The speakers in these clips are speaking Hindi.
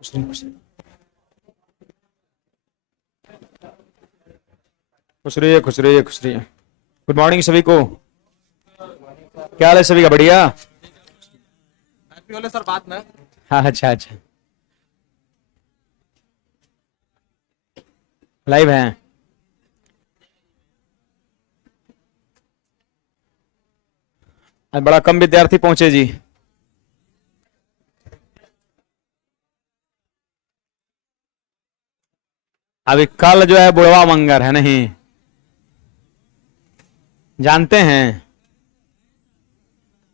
खुश रहिए, खुश रहिए, खुश रहिए, खुश रहिए, खुश रहिए। गुड मॉर्निंग सभी को। क्या हाल है सभी का? बढ़िया। हैप्पी होले सर बाद में। हाँ, अच्छा अच्छा, लाइव है। आज बड़ा कम विद्यार्थी पहुंचे जी। अभी कल जो है बुढ़वा मंगर है, नहीं जानते हैं?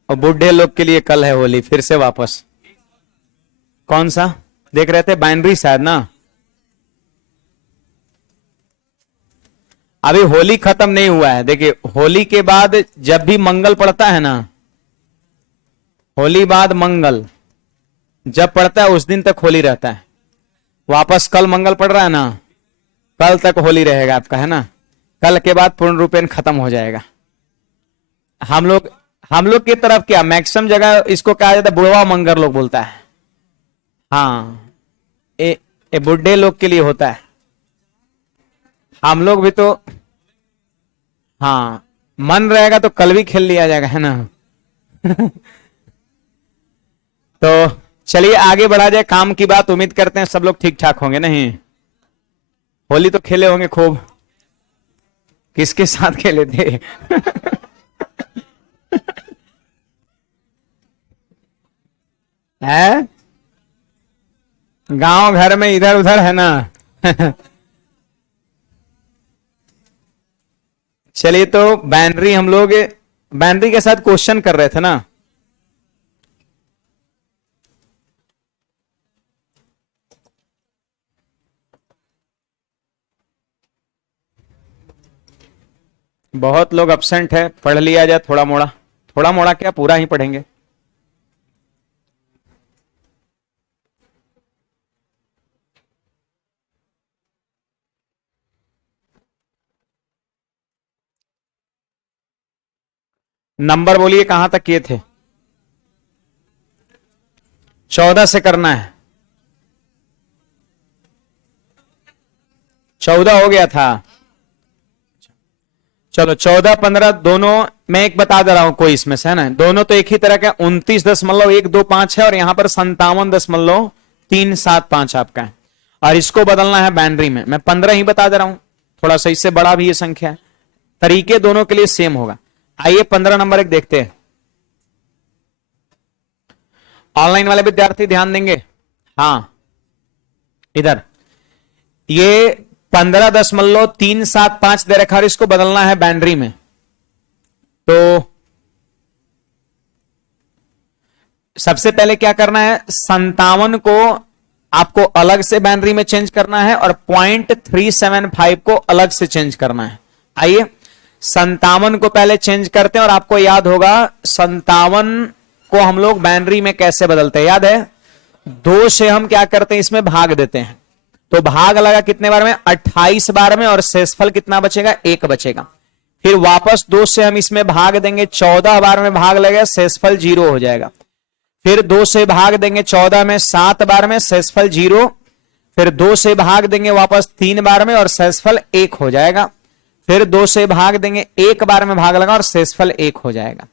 और बूढ़े लोग के लिए कल है होली, फिर से वापस। कौन सा देख रहे थे? बाइनरी शायद ना। अभी होली खत्म नहीं हुआ है। देखिए, होली के बाद जब भी मंगल पड़ता है ना, होली बाद मंगल जब पड़ता है उस दिन तक होली रहता है। वापस कल मंगल पड़ रहा है ना, कल तक होली रहेगा आपका, है ना। कल के बाद पूर्ण रूपेण खत्म हो जाएगा। हम लोग की तरफ क्या मैक्सिमम जगह इसको कहा जाता है बुढ़वा मंगर लोग बोलता है। हाँ, ये बुढ़े लोग के लिए होता है। हम लोग भी तो, हाँ, मन रहेगा तो कल भी खेल लिया जाएगा, है ना। तो चलिए आगे बढ़ा जाए, काम की बात। उम्मीद करते हैं सब लोग ठीक ठाक होंगे, नहीं? होली तो खेले होंगे खूब। किसके साथ खेले थे? है गांव घर में इधर उधर, है ना। चलिए, तो बाइनरी हम लोग बाइनरी के साथ क्वेश्चन कर रहे थे ना। बहुत लोग अपसेंट है, पढ़ लिया जाए थोड़ा मोड़ा। थोड़ा मोड़ा क्या, पूरा ही पढ़ेंगे। नंबर बोलिए कहां तक किए थे? 14 से करना है। 14 हो गया था। चलो 14 15 दोनों मैं एक बता दे रहा हूं, कोई इसमें से, है ना। दोनों तो एक ही तरह का 29.125 है और यहां पर 57.375 आपका है। और इसको बदलना है बाइनरी में। मैं 15 ही बता दे रहा हूं, थोड़ा सा इससे बड़ा भी ये संख्या है। तरीके दोनों के लिए सेम होगा। आइए 15 नंबर एक देखते हैं। ऑनलाइन वाले विद्यार्थी ध्यान देंगे। हाँ, इधर ये 15.375 दे रखा है, इसको बदलना है बाइनरी में। तो सबसे पहले क्या करना है, 57 को आपको अलग से बाइनरी में चेंज करना है और 0.375 को अलग से चेंज करना है। आइए 57 को पहले चेंज करते हैं और आपको याद होगा 57 को हम लोग बाइनरी में कैसे बदलते हैं, याद है? 2 से हम क्या करते हैं, इसमें भाग देते हैं। तो भाग लगा कितने बार में? 28 बार में। और शेषफल कितना बचेगा? 1 बचेगा। फिर वापस 2 से हम इसमें भाग देंगे, 14 बार में भाग लगेगा, शेषफल 0 हो जाएगा। फिर 2 से भाग देंगे 14 में 7 बार में, शेषफल 0। फिर 2 से भाग देंगे वापस 3 बार में और शेषफल 1 हो जाएगा। फिर 2 से भाग देंगे 1 बार में भाग लगा और शेषफल 1 हो जाएगा।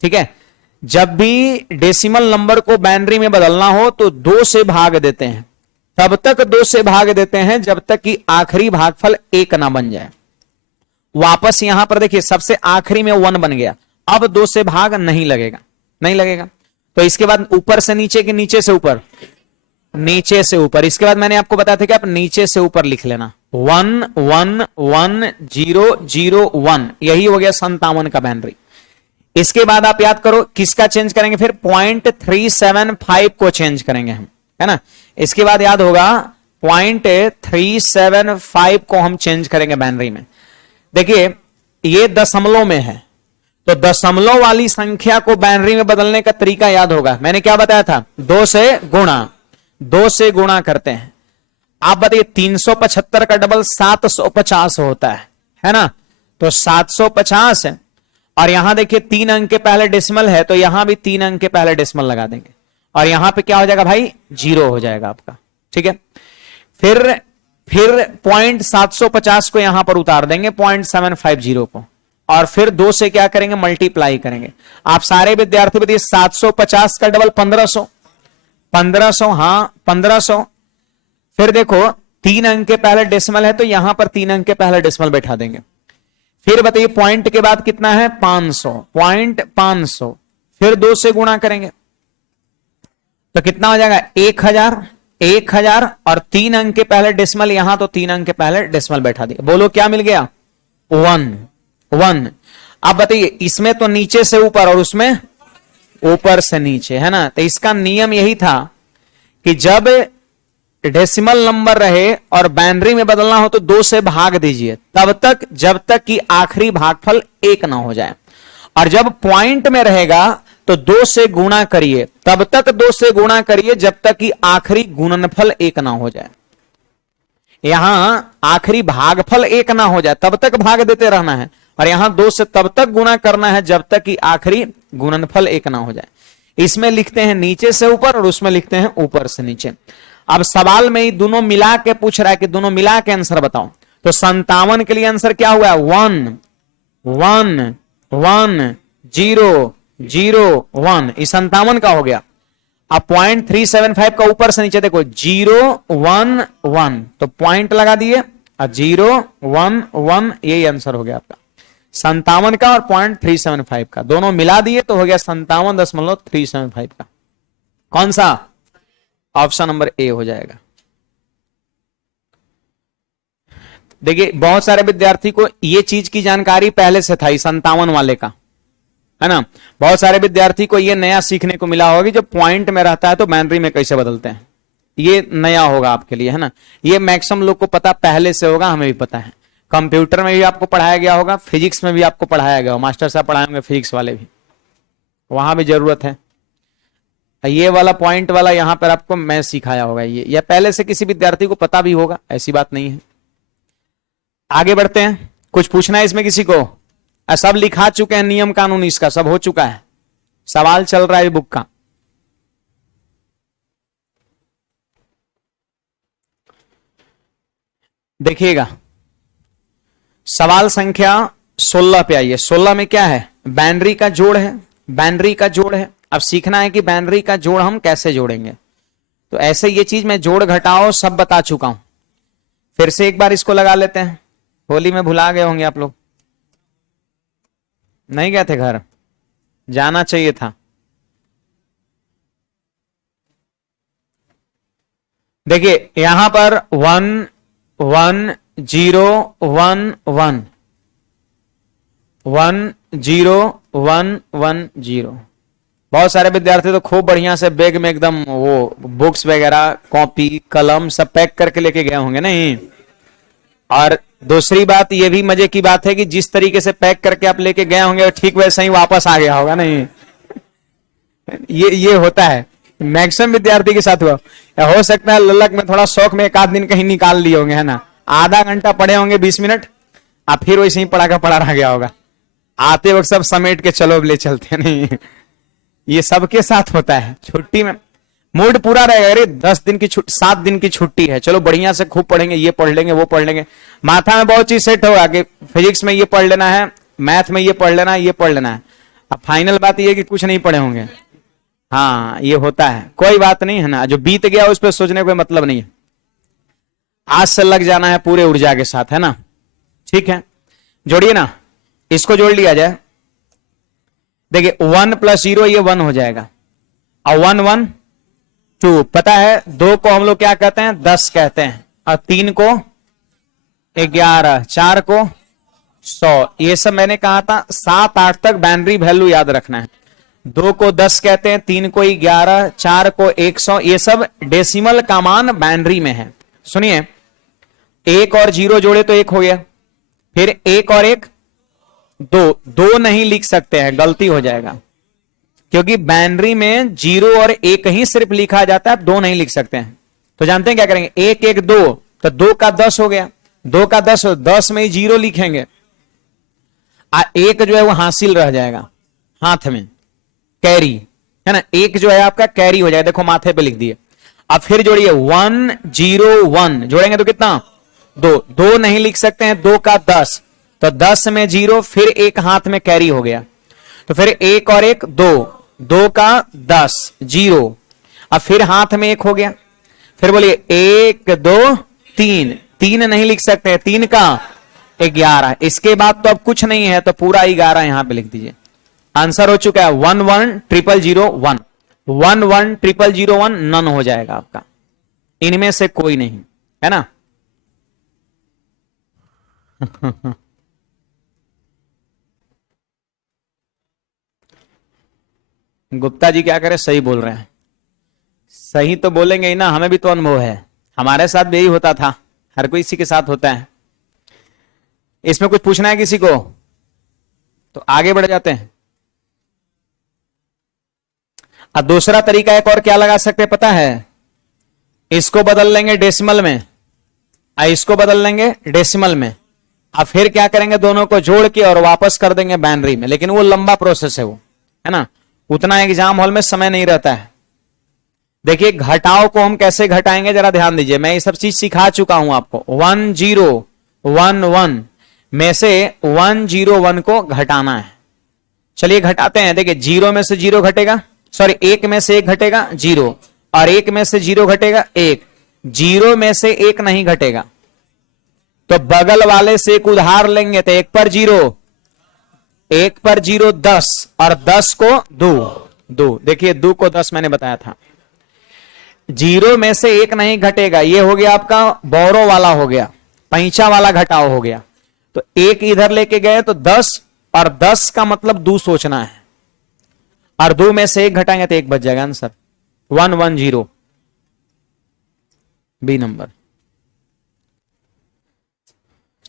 ठीक है। जब भी डेसिमल नंबर को बाइनरी में बदलना हो तो 2 से भाग देते हैं। तब तक 2 से भाग देते हैं जब तक कि आखिरी भागफल 1 ना बन जाए। वापस यहां पर देखिए सबसे आखिरी में 1 बन गया, अब 2 से भाग नहीं लगेगा, नहीं लगेगा। तो इसके बाद ऊपर से नीचे के नीचे से ऊपर, नीचे से ऊपर। इसके बाद मैंने आपको बताया था कि आप नीचे से ऊपर लिख लेना 1 1 1 0 0 1, यही हो गया 57 का बाइनरी। इसके बाद आप याद करो किसका चेंज करेंगे, फिर 0.375 को चेंज करेंगे हम, है ना। इसके बाद याद होगा 0.375 को हम चेंज करेंगे बाइनरी में। देखिए ये दशमलव में है, तो दशमलव वाली संख्या को बाइनरी में बदलने का तरीका याद होगा। मैंने क्या बताया था? 2 से गुणा, 2 से गुणा करते हैं। आप बताइए 375 का डबल 750 होता है ना। तो 750 है। और यहां देखिए 3 अंक के पहले डेसिमल है, तो यहां भी 3 अंक के पहले डेसिमल लगा देंगे और यहां पे क्या हो जाएगा भाई? 0 हो जाएगा आपका। ठीक है। फिर 0.750 को यहां पर उतार देंगे 0.750 को, और फिर 2 से क्या करेंगे, मल्टीप्लाई करेंगे। आप सारे विद्यार्थी बताइए 750 का डबल 1500, 1500, हां 1500। फिर देखो 3 अंक के पहले डेसिमल है तो यहां पर 3 अंक के पहले डेसिमल बैठा देंगे। फिर बताइए पॉइंट के बाद कितना है, 500, 500। फिर 2 से गुणा करेंगे तो कितना हो जाएगा, 1000, 1000, और 3 अंक के पहले डेसिमल यहां, तो 3 अंक के पहले डेसिमल बैठा दिया। बोलो क्या मिल गया, 1। अब बताइए इसमें तो नीचे से ऊपर और उसमें ऊपर से नीचे, है ना। तो इसका नियम यही था कि जब डेसिमल नंबर रहे और बाइनरी में बदलना हो तो 2 से भाग दीजिए तब तक, जब तक कि आखिरी भागफल 1 ना हो जाए, और जब पॉइंट में रहेगा तो 2 से गुणा करिए, तब तक 2 से गुणा करिए जब तक कि आखिरी गुणनफल 1 ना हो जाए। यहां आखिरी भागफल 1 ना हो जाए तब तक भाग देते रहना है, और यहां 2 से तब तक गुणा करना है जब तक कि आखिरी गुणनफल 1 ना हो जाए। इसमें लिखते हैं नीचे से ऊपर और उसमें लिखते हैं ऊपर से नीचे। अब सवाल में ही दोनों मिला के पूछ रहा है कि दोनों मिला के आंसर बताओ, तो 57 के लिए आंसर क्या हुआ, 1 1 1 0 0 1, इस 57 का हो गया। अब 0.375 का ऊपर से नीचे देखो 0 1 1, तो पॉइंट लगा दिए, 0 1 1, यही आंसर हो गया आपका 57 का, और 0.375 का दोनों मिला दिए तो हो गया 57.375 का। कौन सा, ऑप्शन नंबर ए हो जाएगा। देखिए बहुत सारे विद्यार्थी को ये चीज की जानकारी पहले से था, 57 वाले का, है ना। बहुत सारे विद्यार्थी को ये नया सीखने को मिला होगा कि जब पॉइंट में रहता है तो बाइनरी में कैसे बदलते हैं, ये नया होगा आपके लिए, है ना। ये मैक्सिमम लोग को पता पहले से होगा, हमें भी पता है। कंप्यूटर में भी आपको पढ़ाया गया होगा, फिजिक्स में भी आपको पढ़ाया गया होगा, मास्टर साहब पढ़ाएंगे फिजिक्स वाले भी, वहां भी जरूरत है। ये वाला पॉइंट वाला यहां पर आपको मैं सिखाया होगा, ये या पहले से किसी विद्यार्थी को पता भी होगा, ऐसी बात नहीं है। आगे बढ़ते हैं, कुछ पूछना है इसमें किसी को, सब लिखा चुके हैं, नियम कानून इसका सब हो चुका है, सवाल चल रहा है बुक का। देखिएगा सवाल संख्या 16 पे आइए। 16 में क्या है, बाइनरी का जोड़ है, बाइनरी का जोड़ है। अब सीखना है कि बाइनरी का जोड़ हम कैसे जोड़ेंगे, तो ऐसे ये चीज मैं जोड़ घटाओ सब बता चुका हूं, फिर से एक बार इसको लगा लेते हैं। होली में भुला गए होंगे आप लोग, नहीं गए थे घर, जाना चाहिए था। देखिए यहां पर 1 1 0 1 1 1 0 1 1 0। बहुत सारे विद्यार्थी तो खूब बढ़िया से बैग में एकदम वो बुक्स वगैरह कॉपी कलम सब पैक करके लेके गए होंगे, नहीं। और दूसरी बात ये भी मजे की बात है कि जिस तरीके से पैक करके आप लेके गए होंगे ठीक वैसे ही वापस आ गया होगा, नहीं। ये होता है मैक्सिमम विद्यार्थी के साथ हुआ, या हो सकता है ललक में थोड़ा शौक में एक आध दिन कहीं निकाल लिए होंगे, है ना। आधा घंटा पढ़े होंगे 20 मिनट, आप फिर वैसे ही पढ़ा का पढ़ा रह गया होगा, आते वक्त सब समेट के चलो ले चलते, नहीं। ये सबके साथ होता है। छुट्टी में मूड पूरा रहेगा, अरे 10 दिन की 7 दिन की छुट्टी है, चलो बढ़िया से खूब पढ़ेंगे, ये पढ़ लेंगे वो पढ़ लेंगे, माथा में बहुत चीज सेट होगा कि फिजिक्स में ये पढ़ लेना है, मैथ में ये पढ़ लेना है, ये पढ़ लेना है। अब फाइनल बात ये कि कुछ नहीं पढ़े होंगे। हाँ ये होता है, कोई बात नहीं, है ना। जो बीत गया उस पर सोचने कोई मतलब नहीं है, आज से लग जाना है पूरे ऊर्जा के साथ, है ना। ठीक है, जोड़िए ना, इसको जोड़ लिया जाए। देखिए 1 + 0 ये 1 हो जाएगा, और 1 1 2, पता है 2 को हम लोग क्या कहते हैं, 10 कहते हैं, और 3 को 11, 4 को 100। ये सब मैंने कहा था 7 8 तक बाइनरी वैल्यू याद रखना है। 2 को 10 कहते हैं, 3 को 11, 4 को 100, ये सब डेसिमल का मान बाइनरी में है। सुनिए 1 और 0 जोड़े तो 1 हो गया, फिर 1 और 1 2 नहीं लिख सकते हैं, गलती हो जाएगा, क्योंकि बाइनरी में 0 और 1 ही सिर्फ लिखा जाता है, 2 नहीं लिख सकते हैं। तो जानते हैं क्या करेंगे, 1 1 2, तो 2 का 10 हो गया, 2 का 10, 10 में ही 0 लिखेंगे, 1 जो है वो हासिल रह जाएगा हाथ में, कैरी, है ना। 1 जो है आपका कैरी हो जाएगा, देखो माथे पे लिख दिए। अब फिर जोड़िए 101, जोड़ेंगे तो कितना, 2, 2 नहीं लिख सकते हैं, 2 का 10, तो 10 में 0, फिर एक हाथ में कैरी हो गया, तो फिर 1 और 1 2, 2 का 10 0, अब फिर हाथ में 1 हो गया, फिर बोलिए 1 2 3, 3 नहीं लिख सकते हैं, 3 का 11, इसके बाद तो अब कुछ नहीं है, तो पूरा 11 यहां पे लिख दीजिए। आंसर हो चुका है 110001, 110001 नन हो जाएगा आपका, इनमें से कोई नहीं है ना। गुप्ता जी क्या करें, सही बोल रहे हैं, सही तो बोलेंगे ही ना, हमें भी तो अनुभव है, हमारे साथ भी यही होता था, हर कोई इसी के साथ होता है। इसमें कुछ पूछना है किसी को तो आगे बढ़ जाते हैं। अब दूसरा तरीका एक और क्या लगा सकते हैं पता है, इसको बदल लेंगे डेसिमल में, इसको बदल लेंगे डेसिमल में, अब फिर क्या करेंगे, दोनों को जोड़ के और वापस कर देंगे बाइनरी में, लेकिन वो लंबा प्रोसेस है वो, है ना, उतना एग्जाम हॉल में समय नहीं रहता है। देखिए घटाओ को हम कैसे घटाएंगे जरा ध्यान दीजिए, मैं ये सब चीज सिखा चुका हूं आपको। 1011 में से 101 को घटाना है, चलिए घटाते हैं। देखिए 0 में से 0 घटेगा, सॉरी 1 में से 1 घटेगा 0, और 1 में से 0 घटेगा 1, 0 में से 1 नहीं घटेगा, तो बगल वाले से एक उधार लेंगे, तो 1 पर 0, 1 पर 0 10, और 10 को 2, देखिए 2 को 10 मैंने बताया था। 0 में से 1 नहीं घटेगा, ये हो गया आपका बोरो वाला हो गया, पैंचा वाला घटाव हो गया, तो 1 इधर लेके गए तो 10, और 10 का मतलब 2 सोचना है, और 2 में से 1 घटाएंगे तो 1 बच जाएगा, आंसर 110 बी नंबर।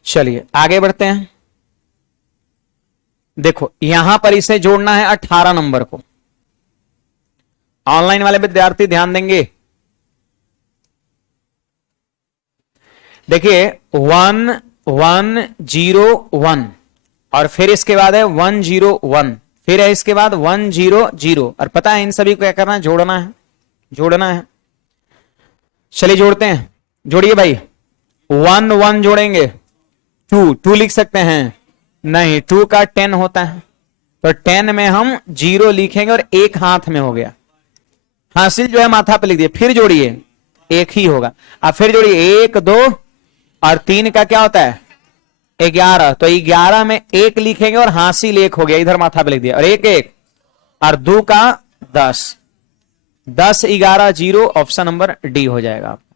चलिए आगे बढ़ते हैं। देखो यहां पर इसे जोड़ना है 18 नंबर को, ऑनलाइन वाले विद्यार्थी ध्यान देंगे। देखिए 1101, और फिर इसके बाद है 101, फिर है इसके बाद 100, और पता है इन सभी को क्या करना है, जोड़ना है, जोड़ना है। चलिए जोड़ते हैं, जोड़िए भाई, 1 1 जोड़ेंगे, 2 लिख सकते हैं, नहीं 2 का 10 होता है, तो 10 में हम 0 लिखेंगे, और 1 हाथ में हो गया, हासिल जो है माथा पे लिख दिए, फिर जोड़िए 1 ही होगा, अब फिर जोड़िए 1 2, और 3 का क्या होता है 11, तो 11 में 1 लिखेंगे और हासिल 1 हो गया, इधर माथा पे लिख दिया, और 1 1, और 2 का 10, 10 11 0, ऑप्शन नंबर डी हो जाएगा आपका।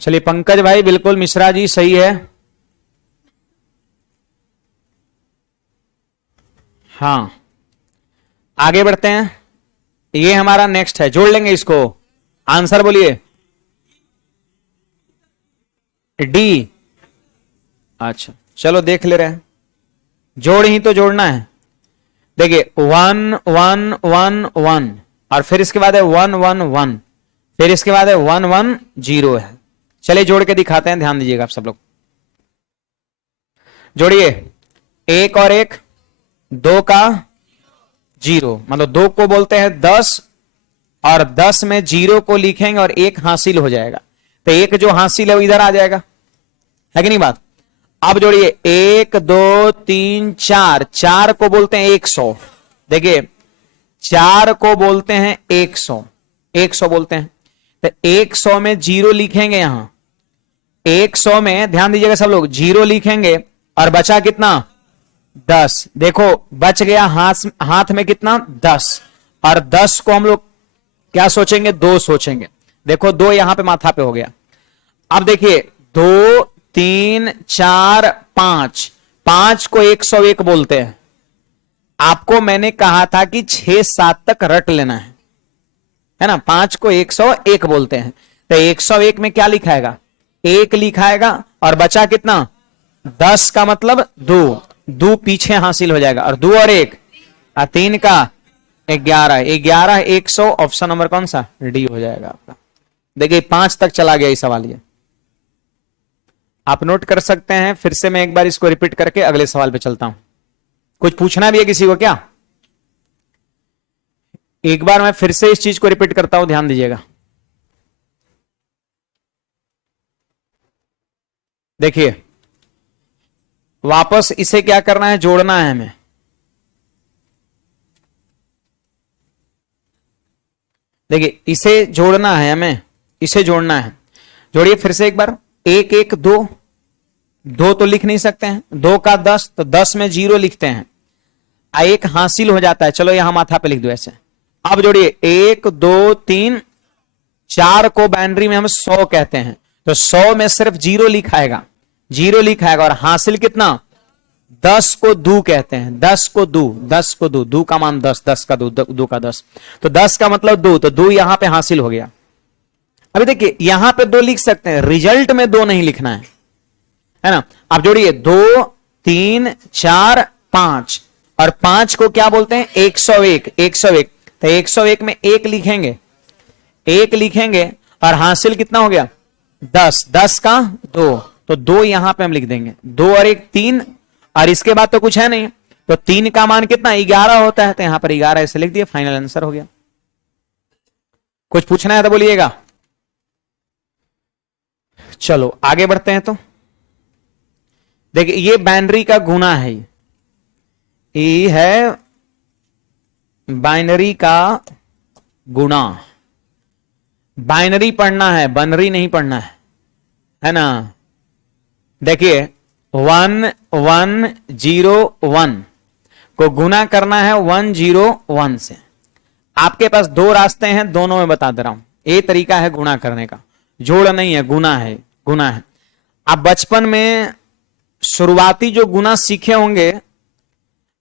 चलिए पंकज भाई बिल्कुल, मिश्रा जी सही है, हाँ आगे बढ़ते हैं, ये हमारा नेक्स्ट है, जोड़ लेंगे इसको, आंसर बोलिए डी। अच्छा चलो देख ले रहे हैं, जोड़ ही तो जोड़ना है। देखिए 1 1 1 1, और फिर इसके बाद है 1 1 1, फिर इसके बाद है 1 1 0 है। चलिए जोड़ के दिखाते हैं, ध्यान दीजिएगा आप सब लोग, जोड़िए 1 और 1 2 का 0, मतलब 2 को बोलते हैं 10, और 10 में 0 को लिखेंगे और 1 हासिल हो जाएगा, तो 1 जो हासिल है वो इधर आ जाएगा, है कि नहीं बात। अब जोड़िए 1 2 3 4, 4 को बोलते हैं 100, देखिए 4 को बोलते हैं 100, 100 बोलते हैं, तो 100 में 0 लिखेंगे, यहां 100 में ध्यान दीजिएगा सब लोग, 0 लिखेंगे, और बचा कितना 10, देखो बच गया हाथ में कितना 10, और 10 को हम लोग क्या सोचेंगे 2 सोचेंगे, देखो 2 यहां पे माथा पे हो गया। अब देखिए 2 3 4 5, 5 को 101 बोलते हैं, आपको मैंने कहा था कि 6 7 तक रट लेना है ना, 5 को 101 बोलते हैं, तो 101 में क्या लिखाएगा 1 लिखाएगा, और बचा कितना 10 का मतलब 2 पीछे हासिल हो जाएगा, और 2 और 1 3 का 11 11 100, ऑप्शन नंबर कौन सा डी हो जाएगा आपका। देखिए 5 तक चला गया ये सवाल, ये आप नोट कर सकते हैं, फिर से मैं एक बार इसको रिपीट करके अगले सवाल पे चलता हूं। कुछ पूछना भी है किसी को क्या, एक बार मैं फिर से इस चीज को रिपीट करता हूं, ध्यान दीजिएगा। देखिए, वापस इसे क्या करना है, जोड़ना है हमें। देखिए, इसे जोड़ना है हमें, इसे जोड़ना है। जोड़िए फिर से एक बार। एक एक दो, दो तो लिख नहीं सकते हैं, 2 का 10 तो 10 में 0 लिखते हैं, एक हासिल हो जाता है। चलो यहां माथा पे लिख दो ऐसे। अब जोड़िए 1 2 3 4 को बाइनरी में हम 100 कहते हैं, तो 100 में सिर्फ 0 लिखाएगा, 0 लिखाएगा। और हासिल कितना, 10 को दू कहते हैं, 10 को दू, 10 को दू, दू का मान 10, 10 का दू, दू का 10, तो 10 का मतलब दू, तो दू यहां पे हासिल हो गया। अभी देखिए यहां पे 2 लिख सकते हैं, रिजल्ट में 2 नहीं लिखना है ना। आप जोड़िए 2 3 4 5, और 5 को क्या बोलते हैं, 101, 101, तो 101 में 1 लिखेंगे, 1 लिखेंगे, और हासिल कितना हो गया 10, 10 का 2, तो 2 यहां पे हम लिख देंगे, 2 और 1 3, और इसके बाद तो कुछ है नहीं, तो 3 का मान कितना 11 होता है, तो यहां पर 11 ऐसे लिख दिया, फाइनल आंसर हो गया। कुछ पूछना है तो बोलिएगा। चलो आगे बढ़ते हैं। तो देखिए ये बाइनरी का गुना है, ये है बाइनरी का गुणा। बाइनरी पढ़ना है, बनरी नहीं पढ़ना है ना। देखिए 1 1 0 1 को गुना करना है 1 0 1 से। आपके पास 2 रास्ते हैं, दोनों में बता दे रहा हूं। ये तरीका है गुना करने का, जोड़ नहीं है, गुना है, गुना है। आप बचपन में शुरुआती जो गुना सीखे होंगे,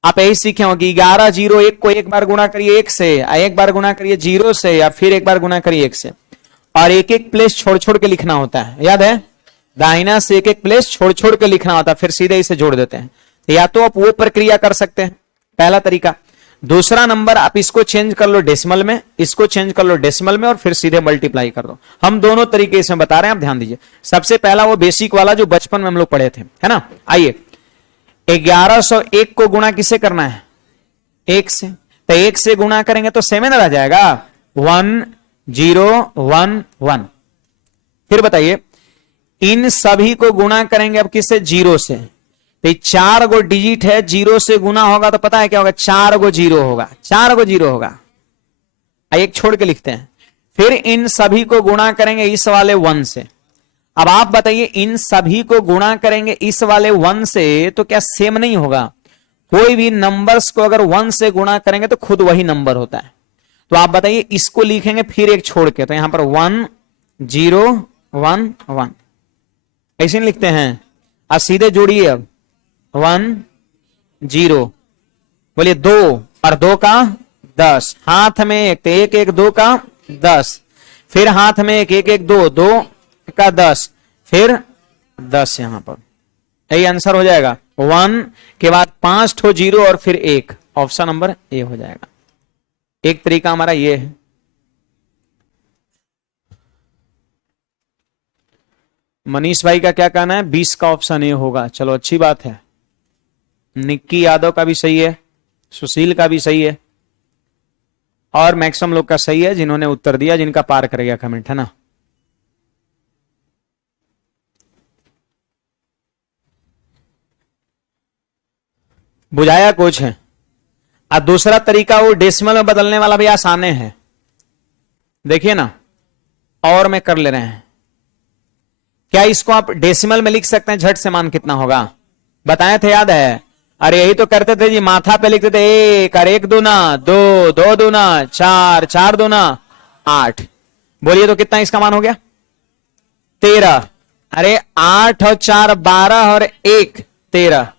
आप यही सीखे होंगे 11 0 1 को एक बार गुना करिए 1 से, एक बार गुना करिए 0 से, या फिर एक बार गुना करिए 1 से, और एक एक प्लेस छोड़ छोड़ के लिखना होता है, याद है, दाहिना से एक एक प्लेस छोड़ छोड़ के लिखना होता है, फिर सीधे इसे जोड़ देते हैं। या तो आप वो प्रक्रिया कर सकते हैं, पहला तरीका। दूसरा नंबर, आप इसको चेंज कर लो डेसिमल में, इसको चेंज कर लो डेसिमल में, और फिर सीधे मल्टीप्लाई कर दो। हम दोनों तरीके इसमें बता रहे हैं, आप ध्यान दीजिए। सबसे पहला वो बेसिक वाला जो बचपन में हम लोग पढ़े थे, है ना। आइए 1101 को गुणा किससे करना है, 1 से, तो 1 से गुणा करेंगे तो 7 रह जाएगा, 1 0 1 1। फिर बताइए इन सभी को गुणा करेंगे अब किससे, 0 से, तो 4 गो डिजिट है, 0 से गुना होगा तो पता है क्या होगा, 4 गो 0 होगा, 4 गो 0 होगा। एक छोड़ के लिखते हैं। फिर इन सभी को गुणा करेंगे इस वाले 1 से। अब आप बताइए इन सभी को गुणा करेंगे इस वाले 1 से, तो क्या सेम नहीं होगा। कोई भी नंबर्स को अगर 1 से गुणा करेंगे तो खुद वही नंबर होता है। तो आप बताइए इसको लिखेंगे फिर एक छोड़ के, तो यहां पर 1 0 1 1 ऐसे नहीं लिखते हैं। आप सीधे जोड़िए अब 1 0, बोलिए 2 और 2 का 10, हाथ में एक, तो 1 1 2 का 10, फिर हाथ में एक, 1 1 2 2 का 10, फिर 10 यहां पर, यही आंसर हो जाएगा। 1 के बाद 5 ठो 0 और फिर 1, ऑप्शन नंबर ए हो जाएगा। एक तरीका हमारा ये है। मनीष भाई का क्या कहना है, 20 का ऑप्शन ए होगा। चलो अच्छी बात है। निक्की यादव का भी सही है, सुशील का भी सही है, और मैक्सिमम लोग का सही है जिन्होंने उत्तर दिया, जिनका पार कर गया कमेंट, है ना। बुझाया कुछ है। अब दूसरा तरीका वो डेसिमल में बदलने वाला भी आसान है, देखिए ना, और मैं कर ले रहे हैं। क्या इसको आप डेसिमल में लिख सकते हैं, झट से मान कितना होगा बताए थे, याद है। अरे यही तो करते थे जी, माथा पे लिखते थे 1 और 1 दूना 2, 2 दूना 4, 4 दूना 8। बोलिए तो कितना इसका मान हो गया, 13। अरे 8 और 4 12 और 1 13।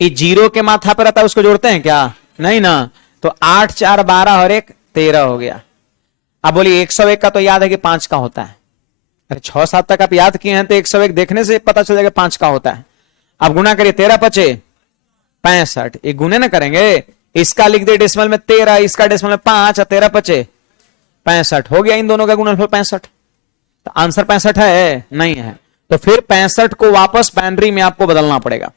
ये 0 के माथा पर रहता है, उसको जोड़ते हैं क्या, नहीं ना। तो 8 4 12 और 1 13 हो गया। अब बोलिए 101 का तो याद है कि 5 का होता है। अरे 6 7 तक आप याद किए हैं तो 101 देखने से पता चल जाएगा 5 का होता है। अब गुना करिए, 13 पचे 65, एक गुने ना करेंगे, इसका लिख दे डेसिमल में 13, इसका डेसिमल में 5, और 13 पचे 65 हो गया। इन दोनों का गुणनफल 65, तो आंसर 65 है, नहीं है। तो फिर 65 को वापस बाइनरी में आपको बदलना पड़ेगा।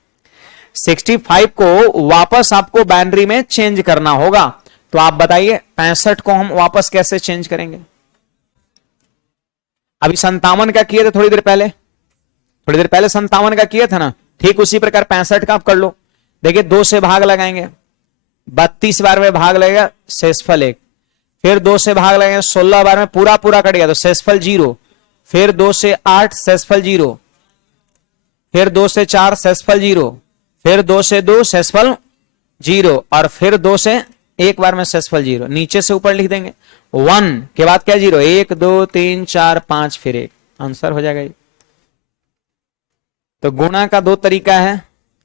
65 को वापस आपको बाइनरी में चेंज करना होगा। तो आप बताइए 65 को हम वापस कैसे चेंज करेंगे? अभी 57 का किए थे थोड़ी देर पहले, 57 का किए थे ना, ठीक उसी प्रकार 65 का आप कर लो। देखिए 2 से भाग लगाएंगे, 32 बार में भाग लगेगा, शेषफल 1, फिर 2 से भाग लगेंगे 16 बार में पूरा पूरा कटेगा तो शेषफल 0, फिर 2 से 8 शेषफल 0, फिर 2 से 4 शेषफल 0, फिर 2 से 2 शेषफल 0, और फिर 2 से 1 बार में शेषफल 0। नीचे से ऊपर लिख देंगे 1 के बाद क्या 0, 1 2 3 4 5 फिर 1, आंसर हो जाएगा ये। तो गुणा का 2 तरीका है।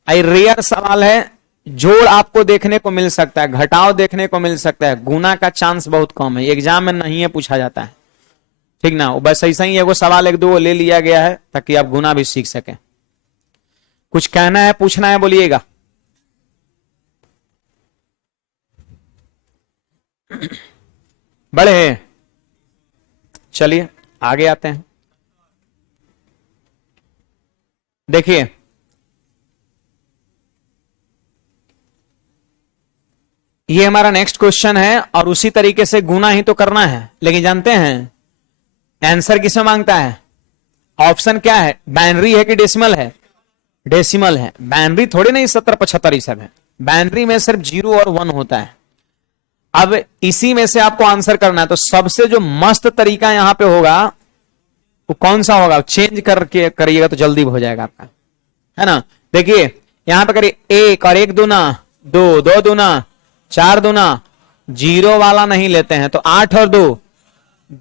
आई रेयर सवाल है, जोड़ आपको देखने को मिल सकता है, घटाव देखने को मिल सकता है, गुना का चांस बहुत कम है, एग्जाम में नहीं है पूछा जाता है, ठीक ना। बस ऐसा ही है, वो सवाल 1-2 ले लिया गया है ताकि आप गुना भी सीख सकें। कुछ कहना है, पूछना है, बोलिएगा। बड़े हैं, चलिए आगे आते हैं। देखिए ये हमारा नेक्स्ट क्वेश्चन है और उसी तरीके से गुना ही तो करना है, लेकिन जानते हैं आंसर किसमें मांगता है? ऑप्शन क्या है, बाइनरी है कि डेसिमल है? डेसिमल है। बाइनरी थोड़ी नहीं 70 75 सब है, बाइनरी में सिर्फ 0 और 1 होता है। अब इसी में से आपको आंसर करना है, तो सबसे जो मस्त तरीका यहां पे होगा वो कौन सा होगा? चेंज करके करिएगा तो जल्दी हो जाएगा आपका, है ना। देखिए यहां पे करिए 1 और 1 दूना 2, 2 दूना 4 दूना, 0 वाला नहीं लेते हैं तो 8 और 2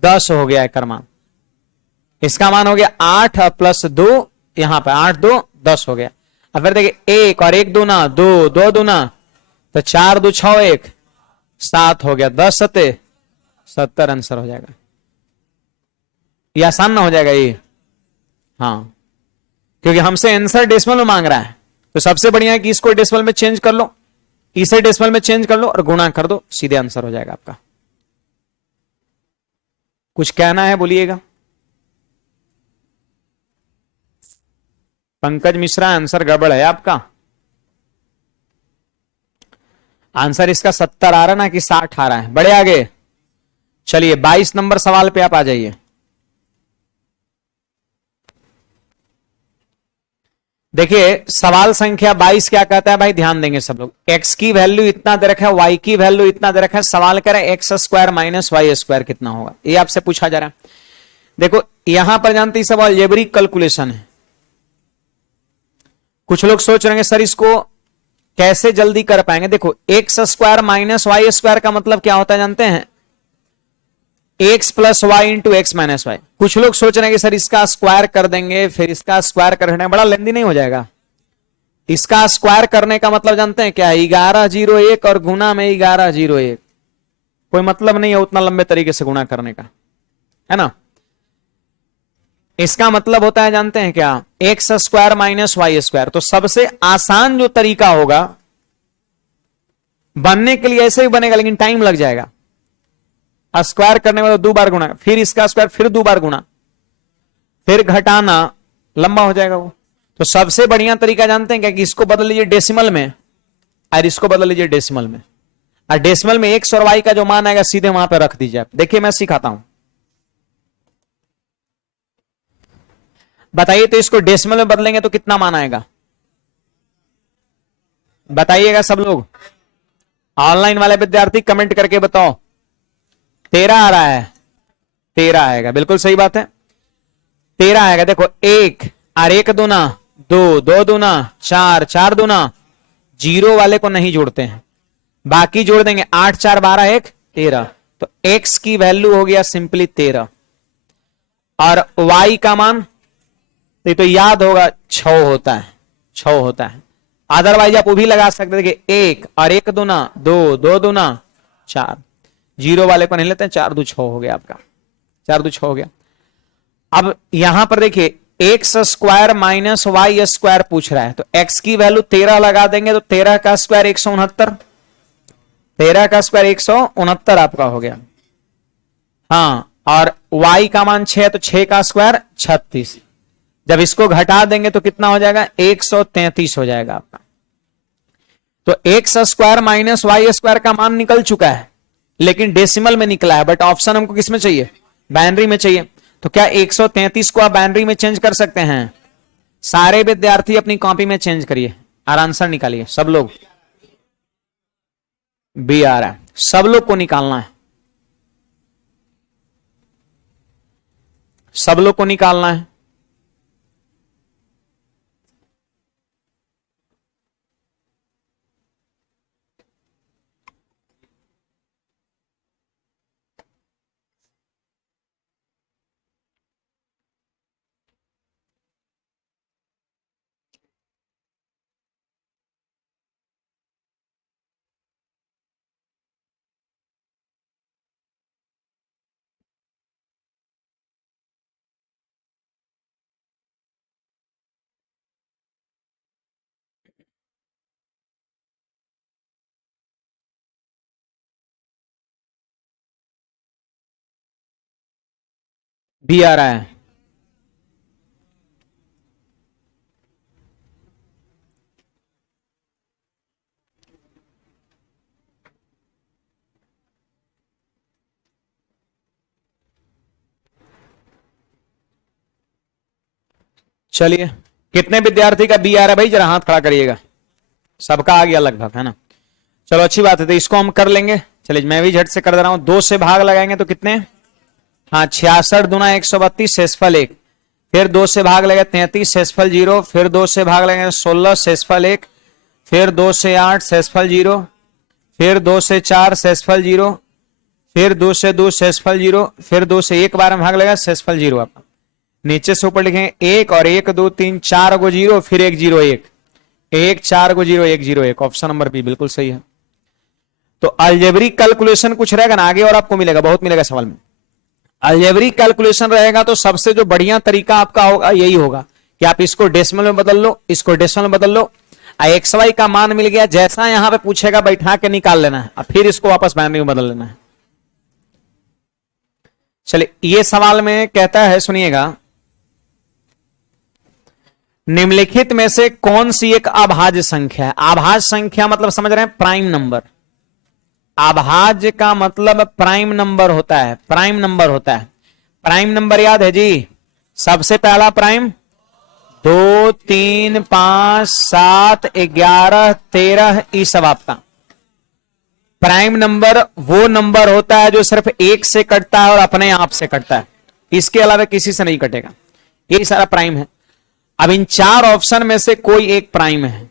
10 हो गया एक मान। इसका मान हो गया 8 प्लस 2, यहां पे 8 2 10 हो गया। अब फिर देखिए 1 और 1 दूना 2, 2 दूना तो 4 2 6 1 7 हो गया, 10 7 70 आंसर हो जाएगा। ये आसान ना हो जाएगा ये? हाँ, क्योंकि हमसे आंसर डेसिमल में मांग रहा है, तो सबसे बढ़िया है कि इसको डेसिमल में चेंज कर लो, इसे डेसिमल में चेंज कर लो और गुणा कर दो, सीधे आंसर हो जाएगा आपका। कुछ कहना है, बोलिएगा। पंकज मिश्रा, आंसर गड़बड़ है आपका। आंसर इसका 70 आ रहा ना कि 60 आ रहा है? बड़े आगे चलिए 22 नंबर सवाल पे आप आ जाइए। देखिए सवाल संख्या 22 क्या कहता है भाई, ध्यान देंगे सब लोग। x की वैल्यू इतना दे रखा है, y की वैल्यू इतना दे रखा है, सवाल कर रहा है x square minus y square कितना होगा, ये आपसे पूछा जा रहा है। देखो यहां पर जानते हैं सब अलजेब्रिक कैलकुलेशन है। कुछ लोग सोच रहे हैं सर इसको कैसे जल्दी कर पाएंगे। देखो x square minus y square का मतलब क्या होता है जानते हैं? X plus y into x minus y. कुछ लोग सोच रहे हैं कि सर इसका स्क्वायर कर देंगे फिर इसका स्क्वायर करना बड़ा लेंदी नहीं हो जाएगा। इसका स्क्वायर करने का मतलब जानते हैं क्या है? 1101 और गुना में 1101। कोई मतलब नहीं है उतना लंबे तरीके से गुणा करने का, है ना। इसका मतलब होता है जानते हैं क्या? X square minus y square. तो सबसे आसान जो तरीका होगा बनने के लिए ऐसे ही बनेगा, लेकिन टाइम लग जाएगा। स्क्वायर करने में तो 2 बार गुणा, फिर इसका स्क्वायर, फिर 2 बार गुणा, फिर घटाना, लंबा हो जाएगा वो। तो सबसे बढ़िया तरीका जानते हैं क्या? कि इसको बदल लीजिए डेसिमल में और इसको बदल लीजिए डेसिमल में, और डेसिमल में एक्स और वाई का जो मान आएगा सीधे वहां पर रख दीजिए आप। देखिए मैं सिखाता हूं, बताइए तो इसको डेसिमल में बदलेंगे तो कितना मान आएगा? बताइएगा सब लोग, ऑनलाइन वाले विद्यार्थी कमेंट करके बताओ। 13 आ रहा है, 13 आएगा, बिल्कुल सही बात है, 13 आएगा। देखो 1 और 1 दूना 2, 2 दूना 4, 4 दूना, 0 वाले को नहीं जोड़ते हैं, बाकी जोड़ देंगे। 8 4 12 1 13। तो x की वैल्यू हो गया सिंपली 13 और y का मान तो याद होगा 6 होता है, 6 होता है। अदरवाइज आप वो भी लगा सकते थे कि 1 और 1 दूना 2, 2 दूना 4, 0 वाले को नहीं लेते हैं, 4 2 6 हो गया आपका, 4 2 6 हो गया। अब यहां पर देखिए x square minus y square पूछ रहा है, तो x की वैल्यू 13 लगा देंगे तो 13 का स्क्वायर 169, 13 का स्क्वायर 169 आपका हो गया। हाँ, और y का मान 6 तो 6 का स्क्वायर 36। जब इसको घटा देंगे तो कितना हो जाएगा? 133 हो जाएगा आपका। तो x square minus y square का मान निकल चुका है, लेकिन डेसिमल में निकला है, बट ऑप्शन हमको किस में चाहिए, बाइनरी में चाहिए। तो क्या 133 को आप बाइनरी में चेंज कर सकते हैं? सारे विद्यार्थी अपनी कॉपी में चेंज करिए और आंसर निकालिए। सब लोग बी आ रहा है, सब लोग को निकालना है, सब लोग को निकालना है। बी आ रहा है। चलिए, कितने विद्यार्थी का बी आ रहा है भाई, जरा हाथ खड़ा करिएगा। सबका आ गया लगभग, है ना। चलो अच्छी बात है, तो इसको हम कर लेंगे। चलिए मैं भी झट से कर दे रहा हूं। 2 से भाग लगाएंगे तो कितने, हाँ 66 दूना 132 शेषफल 1, फिर 2 से भाग लगेगा 33 शेषफल 0, फिर 2 से भाग लगेगा 16 शेषफल 1, फिर 2 से 8 शेषफल 0, फिर 2 से 4 शेषफल 0, फिर 2 से 2 शेषफल 0, फिर 2 से 1 बार में भाग लगेगा शेषफल 0। आपका नीचे से ऊपर लिखेंगे 1 और 1 2 3 4 को 0, फिर 1 0 1, 1 4 को 0 1 0 1। ऑप्शन नंबर बी बिल्कुल सही है। तो अलजेब्रिक कैलकुलेशन कुछ रहेगा ना आगे, और आपको मिलेगा, बहुत मिलेगा सवाल में। अलजेब्रिक कैलकुलेशन रहेगा तो सबसे जो बढ़िया तरीका आपका होगा यही होगा कि आप इसको डेसिमल में बदल लो, इसको डेसिमल में बदल लो। एक्स वाई का मान मिल गया, जैसा यहां पे पूछेगा बैठा के निकाल लेना है, और फिर इसको वापस बाइनरी में बदल लेना है। चलिए ये सवाल में कहता है, सुनिएगा, निम्नलिखित में से कौन सी एक अभाज्य संख्या है। अभाज्य संख्या मतलब समझ रहे हैं, प्राइम नंबर। अभाज्य का मतलब प्राइम नंबर होता है, प्राइम नंबर होता है। प्राइम नंबर याद है जी, सबसे पहला प्राइम 2 3 5 7 11 13, ये सब आपका प्राइम नंबर वो नंबर होता है जो सिर्फ 1 से कटता है और अपने आप से कटता है, इसके अलावा किसी से नहीं कटेगा। ये सारा प्राइम है। अब इन 4 ऑप्शन में से कोई एक प्राइम है,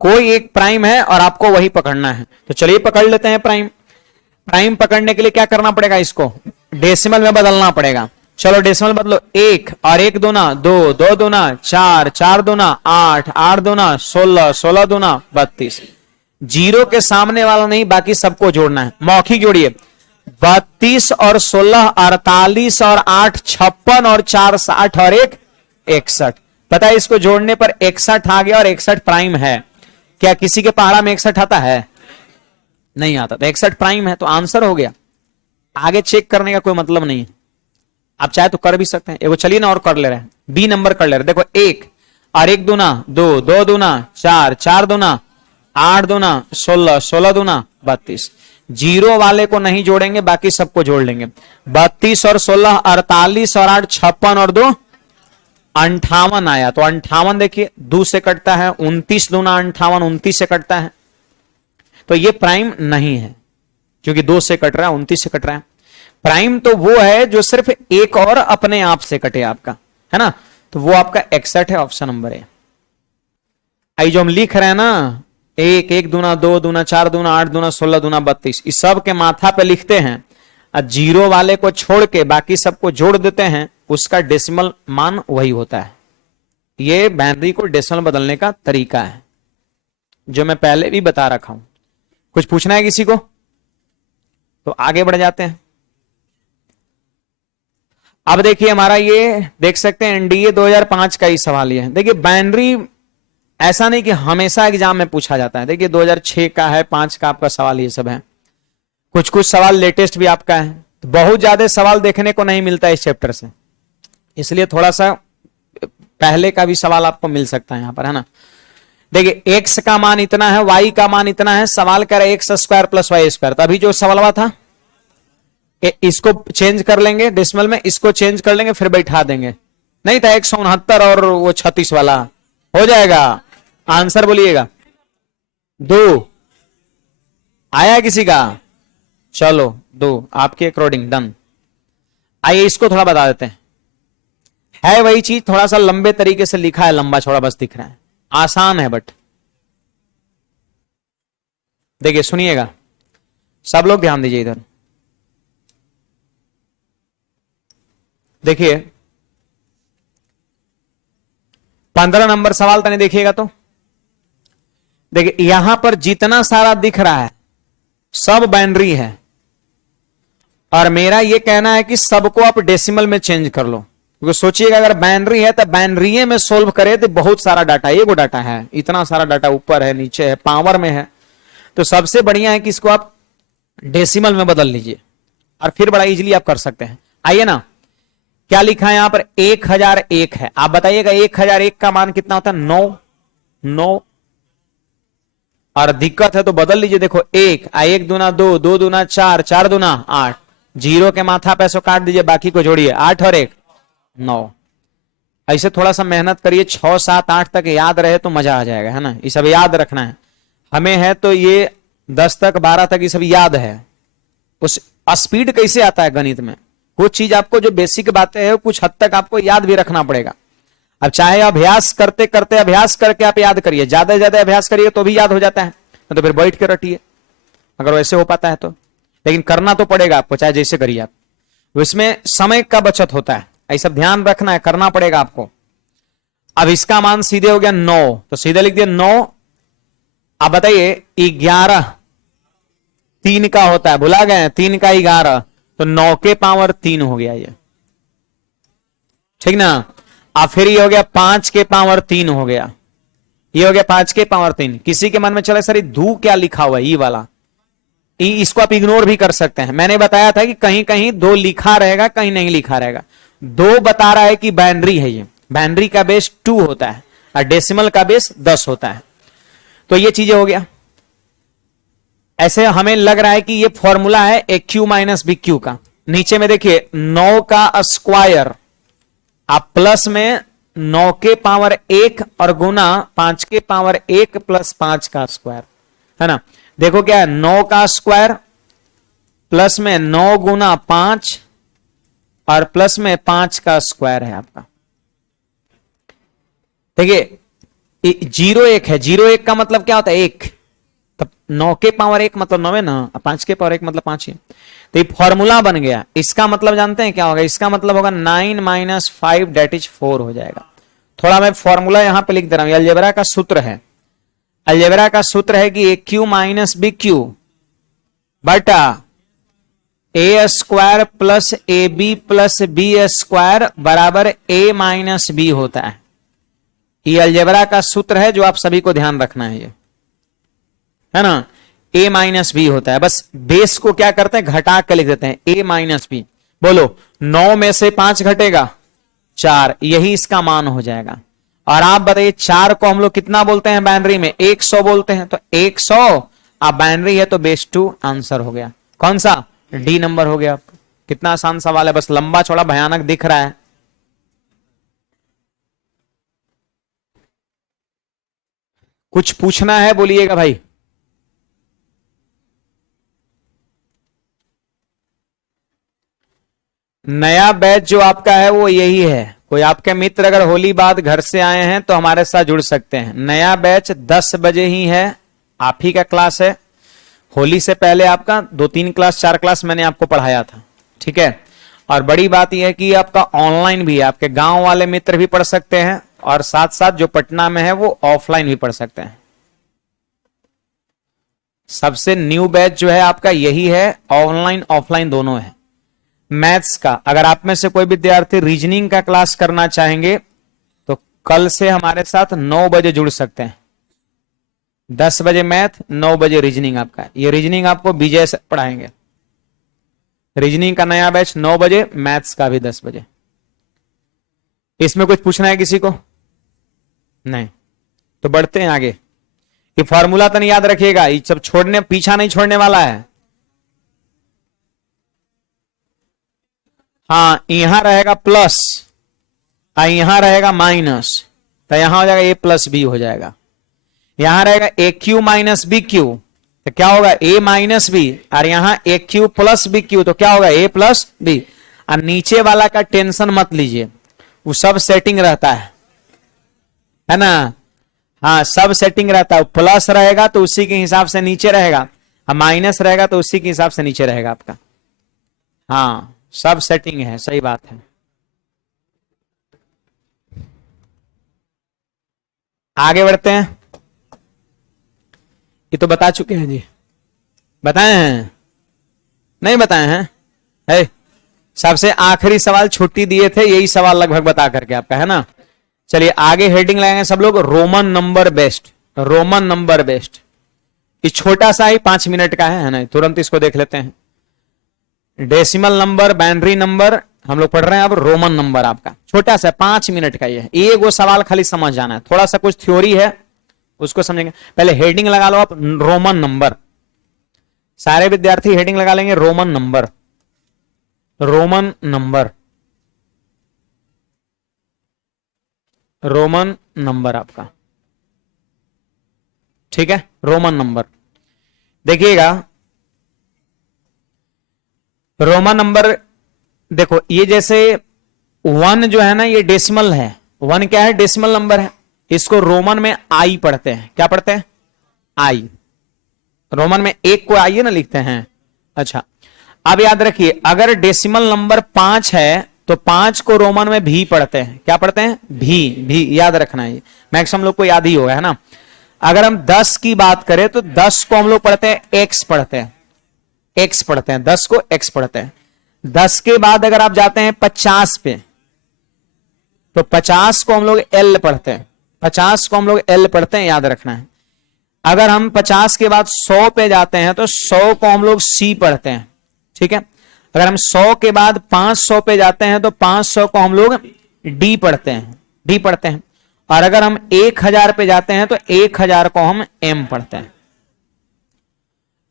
कोई एक प्राइम है और आपको वही पकड़ना है। तो चलिए पकड़ लेते हैं प्राइम। प्राइम पकड़ने के लिए क्या करना पड़ेगा, इसको डेसिमल में बदलना पड़ेगा। चलो डेसिमल बदलो, 1 और 1 दूना 2, 2 दूना 4, 4 दूना 8, 8 दूना 16, 16 दूना 32। जीरो के सामने वाला नहीं, बाकी सबको जोड़ना है। मौखिक जोड़िए, 32 और 16 48 और 8 56 और 4 60 और 1 61। पता है इसको जोड़ने पर 61 आ गया, और 61 प्राइम है। क्या किसी के पहाड़ा में 61 आता है? नहीं आता। तो 61 प्राइम है, तो आंसर हो गया। आगे चेक करने का कोई मतलब नहीं है, आप चाहे तो कर भी सकते हैं। एगो चलिए ना और कर ले रहे हैं, बी नंबर कर ले रहे हैं। देखो 1 और 1 दूना 2, 2 दूना 4, 4 दूना 8 दूना 16, 16 दूना 32। जीरो वाले को नहीं जोड़ेंगे, बाकी सबको जोड़ लेंगे। 32 और 16 48 और 8 56 और 2 58 आया। तो 58 देखिए 2 से कटता है, 29 दूना 58 29 से कटता है। तो ये प्राइम नहीं है, क्योंकि 2 से कट रहा है, 29 से कट रहा है। प्राइम तो वो है जो सिर्फ एक और अपने आप से कटे आपका, है ना। तो वो आपका 61 है, ऑप्शन नंबर है। आई जो हम लिख रहे हैं ना, 1 1 दूना 2 दूना 4 दूना 8 दूना 16 दूना 32, इस सब के माथा पे लिखते हैं, और जीरो वाले को छोड़ के बाकी सबको जोड़ देते हैं, उसका डेसिमल मान वही होता है। ये बाइनरी को डेसिमल बदलने का तरीका है, जो मैं पहले भी बता रखा हूं। कुछ पूछना है किसी को? तो आगे बढ़ जाते हैं। अब देखिए हमारा ये देख सकते हैं एनडीए 2005 का ही सवाल ये है। देखिए बाइनरी ऐसा नहीं कि हमेशा एग्जाम में पूछा जाता है। देखिए 2006 का है, 5 का आपका सवाल ये सब है, कुछ कुछ सवाल लेटेस्ट भी आपका है। तो बहुत ज्यादा सवाल देखने को नहीं मिलता है इस चैप्टर से, इसलिए थोड़ा सा पहले का भी सवाल आपको मिल सकता है यहां पर, है ना। देखिए x का मान इतना है, y का मान इतना है, सवाल कर x square plus y square. तो अभी जो सवाल था इसको चेंज कर लेंगे डेसिमल में, इसको चेंज कर लेंगे, फिर बैठा देंगे। नहीं था 169 और वो 36 वाला हो जाएगा। आंसर बोलिएगा। 2 आया किसी का? चलो 2 आपके अकॉर्डिंग डन। आइए इसको थोड़ा बता देते हैं। है वही चीज, थोड़ा सा लंबे तरीके से लिखा है, लंबा छोड़ा बस दिख रहा है, आसान है बट। देखिए सुनिएगा, सब लोग ध्यान दीजिए इधर। देखिए 15 नंबर सवाल तने देखिएगा तो देखिए यहां पर जितना सारा दिख रहा है सब बाइनरी है, और मेरा यह कहना है कि सबको आप डेसिमल में चेंज कर लो, क्योंकि सोचिएगा अगर बाइनरी है तो बाइनरी में सोल्व करे तो बहुत सारा डाटा, ये वो डाटा है, इतना सारा डाटा ऊपर है नीचे है पावर में है, तो सबसे बढ़िया है कि इसको आप डेसिमल में बदल लीजिए और फिर बड़ा इजीली आप कर सकते हैं। आइए ना, क्या लिखा है यहां पर? 1001 है। आप बताइएगा 1001 का मान कितना होता है? 9। और दिक्कत है तो बदल लीजिए। देखो 1 1 दूना 2, 2 दूना 4, 4 दूना 8, जीरो के माथा पैसों काट दीजिए, बाकी को जोड़िए, 8 और 1 9। ऐसे थोड़ा सा मेहनत करिए, 6 7 8 तक याद रहे तो मजा आ जाएगा, है ना। ये सब याद रखना है हमें, है तो ये 10 तक 12 तक ये सब याद है। उस स्पीड कैसे आता है गणित में? कुछ चीज आपको जो बेसिक बातें हैं कुछ हद तक आपको याद भी रखना पड़ेगा। अब चाहे अभ्यास करते करते अभ्यास करके आप याद करिए, ज्यादा से ज्यादा अभ्यास करिए तो भी याद हो जाता है, तो फिर बैठ के रटिए अगर वैसे हो पाता है तो। लेकिन करना तो पड़ेगा आपको, चाहे जैसे करिए आप, इसमें समय का बचत होता है, ऐसा ध्यान रखना है, करना पड़ेगा आपको। अब इसका मान सीधे हो गया 9, तो सीधे लिख दिया 9। अब बताइए 11 3 का होता है, भुला गए? 3 का 11, तो 9 के पावर 3 हो गया ये, ठीक ना। अब फिर ये हो गया 5 के पावर 3 हो गया, ये हो गया 5 के पावर 3। किसी के मन में चले सर धू क्या लिखा हुआ है ये वाला, इसको आप इग्नोर भी कर सकते हैं। मैंने बताया था कि कहीं कहीं 2 लिखा रहेगा, कहीं नहीं लिखा रहेगा। 2 बता रहा है कि बाइनरी है, ये बाइनरी का बेस 2 होता है और डेसिमल का बेस 10 होता है। तो ये चीजें हो गया। ऐसे हमें लग रहा है कि ये फॉर्मूला है ए क्यू माइनस बी क्यू का। नीचे में देखिए 9 का स्क्वायर, आप प्लस में 9 के पावर 1 और गुना 5 के पावर 1 प्लस 5 का स्क्वायर, है ना। देखो क्या है, 9 का स्क्वायर प्लस में 9 गुना 5 और प्लस में 5 का स्क्वायर है आपका। देखिए 0 1 है, 0 1 का मतलब क्या होता है? 1। तब 9 के पावर 1 मतलब 9 है ना, 5 के पावर 1 मतलब 5 है। तो ये फॉर्मूला बन गया। इसका मतलब जानते हैं क्या होगा? इसका मतलब होगा 9 माइनस 5 डेट इज 4 हो जाएगा। थोड़ा मैं फॉर्मूला यहां पे लिख दे रहा हूं, अलजेब्रा का सूत्र है। अलजेब्रा का सूत्र है कि A cube minus B cube बटा A square plus A B plus B square बराबर ए माइनस बी होता है। ये अलजेब्रा का सूत्र है जो आप सभी को ध्यान रखना है, ये है ना। ए माइनस बी होता है, बस बेस को क्या करते हैं घटा के लिख देते हैं ए माइनस बी। बोलो 9 में से 5 घटेगा 4, यही इसका मान हो जाएगा। और आप बताइए 4 को हम लोग कितना बोलते हैं बाइनरी में? 100 बोलते हैं, तो 100 आप बाइनरी है तो बेस 2 आंसर हो गया। कौन सा? डी नंबर हो गया। कितना आसान सवाल है, बस लंबा चौड़ा भयानक दिख रहा है। कुछ पूछना है बोलिएगा भाई। नया बैच जो आपका है वो यही है। कोई आपके मित्र अगर होली बाद घर से आए हैं तो हमारे साथ जुड़ सकते हैं। नया बैच 10 बजे ही है, आप ही का क्लास है। होली से पहले आपका 2-3 क्लास 4 क्लास मैंने आपको पढ़ाया था, ठीक है। और बड़ी बात यह है कि आपका ऑनलाइन भी है, आपके गांव वाले मित्र भी पढ़ सकते हैं और साथ साथ जो पटना में है वो ऑफलाइन भी पढ़ सकते हैं। सबसे न्यू बैच जो है आपका यही है, ऑनलाइन ऑफलाइन दोनों है। मैथ्स का अगर आप में से कोई विद्यार्थी रीजनिंग का क्लास करना चाहेंगे तो कल से हमारे साथ 9 बजे जुड़ सकते हैं। 10 बजे मैथ, 9 बजे रीजनिंग आपका। ये रीजनिंग आपको विजय से पढ़ाएंगे। रीजनिंग का नया बैच 9 बजे, मैथ्स का भी 10 बजे। इसमें कुछ पूछना है किसी को? नहीं तो बढ़ते हैं आगे। ये फॉर्मूला तो नहीं याद रखिएगा, ये सब छोड़ने पीछा नहीं छोड़ने वाला है। हाँ, यहां रहेगा प्लस और यहां रहेगा माइनस, तो यहां हो जाएगा ए प्लस बी हो जाएगा। यहां रहेगा ए क्यू माइनस बी क्यू, तो क्या होगा ए माइनस बी, और यहां ए क्यू प्लस बी क्यू, तो क्या होगा ए प्लस बी। और नीचे वाला का टेंशन मत लीजिए, वो सब सेटिंग रहता है ना। हाँ, सब सेटिंग रहता है, प्लस रहेगा तो उसी के हिसाब से नीचे रहेगा, और माइनस रहेगा तो उसी के हिसाब से नीचे रहेगा आपका। हाँ, सब सेटिंग है, सही बात है। आगे बढ़ते हैं। ये तो बता चुके हैं जी, बताए हैं नहीं बताए हैं? है सबसे आखिरी सवाल छुट्टी दिए थे, यही सवाल लगभग बता करके आपका, है ना। चलिए आगे हेडिंग लगाएंगे सब लोग, Roman number best. Roman number best, ये छोटा सा ही 5 मिनट का है ना, तुरंत इसको देख लेते हैं। डेसिमल नंबर, बाइनरी नंबर हम लोग पढ़ रहे हैं, अब रोमन नंबर आपका छोटा सा 5 मिनट का ये है। एक वो सवाल खाली समझ जाना है, थोड़ा सा कुछ थ्योरी है उसको समझेंगे। पहले हेडिंग लगा लो आप, रोमन नंबर। सारे विद्यार्थी हेडिंग लगा लेंगे Roman number. Roman number, Roman number आपका, ठीक है। रोमन नंबर देखिएगा, रोमन नंबर देखो, ये जैसे 1 जो है ना, ये डेसिमल है। 1 क्या है? डेसिमल नंबर है। इसको रोमन में आई पढ़ते हैं। क्या पढ़ते हैं? आई। रोमन में एक को आई ना लिखते हैं। अच्छा, अब याद रखिए, अगर डेसिमल नंबर 5 है तो 5 को रोमन में भी पढ़ते हैं। क्या पढ़ते हैं? भी याद रखना है, मैक्सिमम लोग को याद ही होगा, है ना। अगर हम 10 की बात करें तो 10 को हम लोग पढ़ते हैं एक्स पढ़ते हैं, एक्स पढ़ते हैं, 10 को एक्स पढ़ते हैं। 10 के बाद अगर आप जाते हैं 50 पे, तो 50 को हम लोग एल पढ़ते हैं, 50 को हम लोग एल पढ़ते हैं, याद रखना है। अगर हम 50 के बाद 100 पे जाते हैं तो 100 को हम लोग सी पढ़ते हैं, ठीक है। अगर हम 100 के बाद 500 पे जाते हैं तो 500 को हम लोग डी पढ़ते हैं, डी पढ़ते हैं। और अगर हम 1000 पे जाते हैं तो 1000 को हम एम पढ़ते हैं।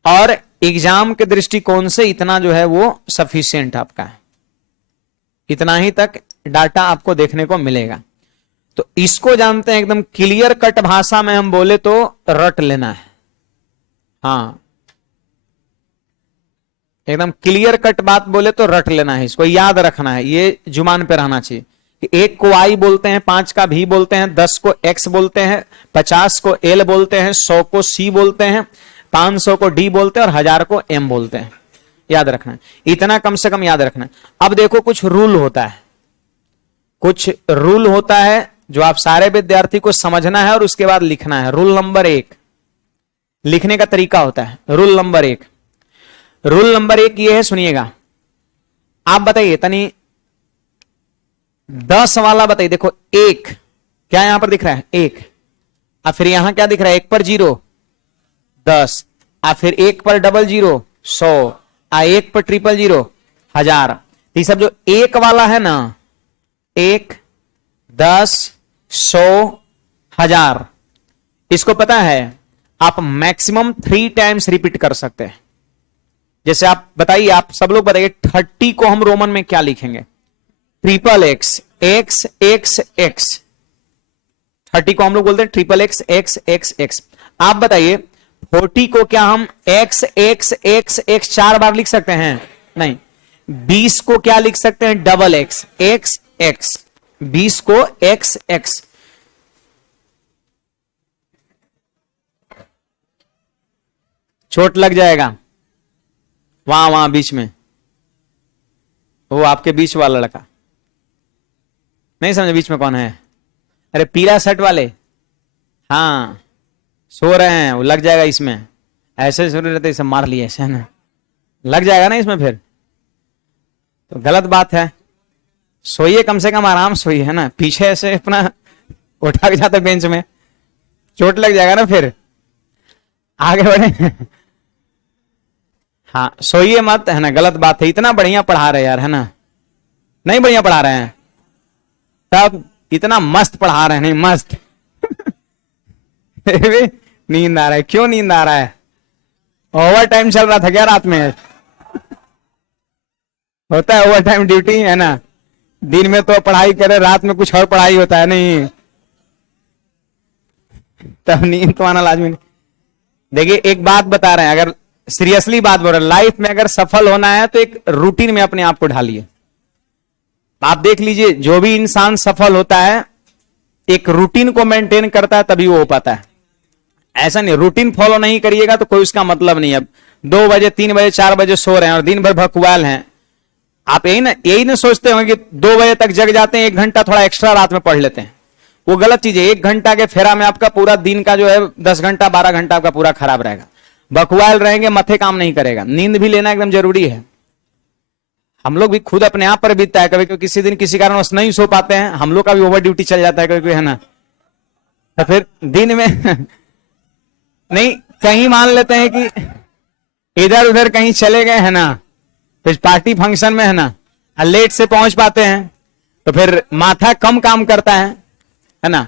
और एग्जाम के दृष्टिकोण से इतना जो है वो सफिशिएंट आपका है, इतना ही तक डाटा आपको देखने को मिलेगा। तो इसको जानते हैं, एकदम क्लियर कट भाषा में हम बोले तो रट लेना है। हाँ, एकदम क्लियर कट बात बोले तो रट लेना है, इसको याद रखना है, ये जुबान पे रहना चाहिए कि 1 को आई बोलते हैं, 5 का भी बोलते हैं, 10 को एक्स बोलते हैं, 50 को एल बोलते हैं, 100 को सी बोलते हैं, 500 को डी बोलते हैं और 1000 को एम बोलते हैं। याद रखना है, इतना कम से कम याद रखना है। अब देखो, कुछ रूल होता है, कुछ रूल होता है जो आप सारे विद्यार्थी को समझना है और उसके बाद लिखना है। रूल नंबर 1, लिखने का तरीका होता है। रूल नंबर 1, रूल नंबर 1 ये है, सुनिएगा। आप बताइए तनी 10 वाला बताइए। देखो 1 क्या यहां पर दिख रहा है? 1। और फिर यहां क्या दिख रहा है? 1 पर 0 10, और फिर 1 पर 00 100, और 1 पर 000 1000। ये सब जो 1 वाला है ना, 1 10 100 1000, इसको पता है आप मैक्सिमम 3 टाइम्स रिपीट कर सकते हैं। जैसे आप बताइए, आप सब लोग बताइए 30 को हम रोमन में क्या लिखेंगे? Triple x x x x. 30 को हम लोग बोलते हैं triple x x x x. आप बताइए 40 को क्या हम एक्स एक्स एक्स एक्स 4 बार लिख सकते हैं? नहीं। 20 को क्या लिख सकते हैं? Double x x x. 20 को एक्स एक्स। चोट लग जाएगा वहां बीच में, वो आपके बीच वाला लड़का, नहीं समझे बीच में कौन है? अरे पीला शर्ट वाले, हाँ सो रहे हैं, वो लग जाएगा इसमें। ऐसे सो रहे थे, इसे मार लिए ऐसे ना, लग जाएगा ना इसमें, फिर तो गलत बात है। सोइए, कम से कम आराम सोइए, है ना। पीछे ऐसे अपना उठा के जाता बेंच में, चोट लग जाएगा ना फिर। आगे बढ़े। हाँ, सोइए मत, है ना, गलत बात है। इतना बढ़िया पढ़ा रहे यार, है ना, नहीं बढ़िया पढ़ा रहे हैं तब, इतना मस्त पढ़ा रहे हैं, नहीं मस्त। नींद आ रहा है? क्यों नींद आ रहा है? ओवर टाइम चल रहा था क्या रात में? होता है ओवर टाइम ड्यूटी, है ना। दिन में तो पढ़ाई करे, रात में कुछ और पढ़ाई होता है नहीं, तब नींद तो आना लाजमी नहीं। देखिए एक बात बता रहे हैं, अगर सीरियसली बात बोल रहे हैं, लाइफ में अगर सफल होना है तो एक रूटीन में अपने आप को ढालिए। आप देख लीजिए जो भी इंसान सफल होता है एक रूटीन को मेंटेन करता है तभी वो हो पाता है। ऐसा नहीं रूटीन फॉलो नहीं करिएगा तो कोई उसका मतलब नहीं है। अब 2 बजे 3 बजे 4 बजे सो रहे हैं और दिन भर भकुआल हैं, आप यही ना सोचते होंगे कि 2 बजे तक जग जाते हैं, 1 घंटा थोड़ा एक्स्ट्रा रात में पढ़ लेते हैं। वो गलत चीज है। 1 घंटा के फेरा में आपका पूरा दिन का जो है 10 घंटा 12 घंटा आपका पूरा खराब रहेगा। बकवाल रहेंगे, मथे काम नहीं करेगा। नींद भी लेना एकदम जरूरी है। हम लोग भी खुद अपने आप पर बीतता है, कभी कभी किसी दिन किसी कारणवश नहीं सो पाते हैं, हम लोग का भी ओवर ड्यूटी चल जाता है कभी कभी, है ना। तो फिर दिन में नहीं कहीं मान लेते हैं कि इधर उधर कहीं चले गए, है ना, कुछ पार्टी फंक्शन में, है ना, लेट से पहुंच पाते हैं तो फिर माथा कम काम करता है ना।